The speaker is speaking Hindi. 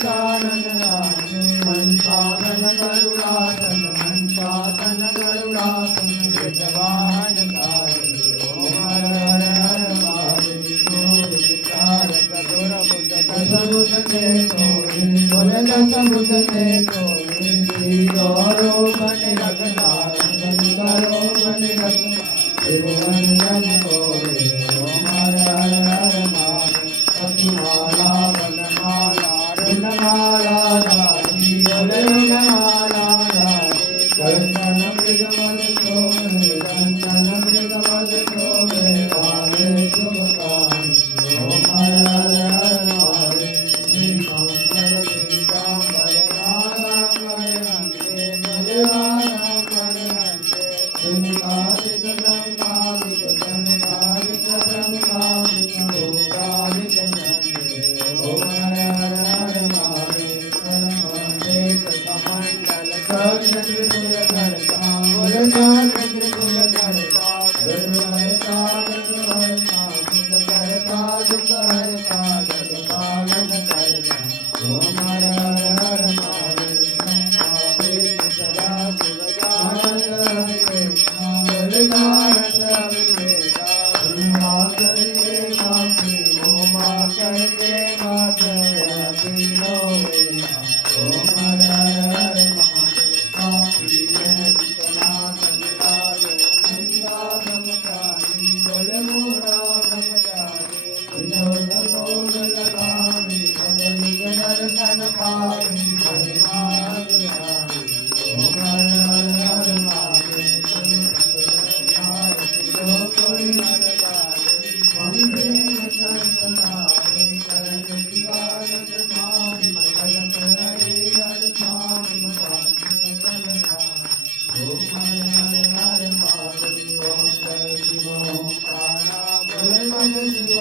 सच्चिदानंद मंसासन गरुड़ासन मंसासन गरुड़ासन विद्वान धारी ओम हर हर हर महादेव विचार चतुर बुद्ध दस बुद्ध के सोई बोले दस बुद्ध के सोई श्री गौरो बन रखदार करो बन रखदार त्रिभुवन जन कोरे ओम हर हर हर महादेव सतमाला वनमाला रुणमाला धारी बोले रुणमाला धारी चंदन मृगमल सोहे चंदन मृगमल सोहे वाले शुभकामी ओम हर हर हर महादेव श्री मंगल पीतांबर रागांबर रंगे बलवानांबर रंगे सुनिकारिक ब्रह्मादिक जनकारिक ब्रह्मादिक भूतादिक जंगे ओम हर हर हर महादेव सर्वदेश कमंडल सर्व त्रिपुर धरता बोलता त्रिपुर धरता धर्महरता धर्महरता सुखहरता सुखहरता जगपालन करता ओम हर हर हर महादेव महादेव सदा शिवदानंद हरिवेशा बलदारस अविवेका ब्रह्मा करके माते ओमा करके माते तीनो वेदा ओम हर हर हर महादेव सनातन लाल नंदा ब्रह्मचारी बोल मोरा ब्रह्मचारी विनोद मोग लगावी बदली दर्शन पावी हरिमाद बिहारी ओम हर हर हर महादेव जो कोई हर गारे स्वामी प्रेम संतनारे करत शिवारत स्वामी भगत हरि हर स्वामी भगवान ओम हर हर हर महादेव ओम जय शिव ओम कारा बोल जय शिव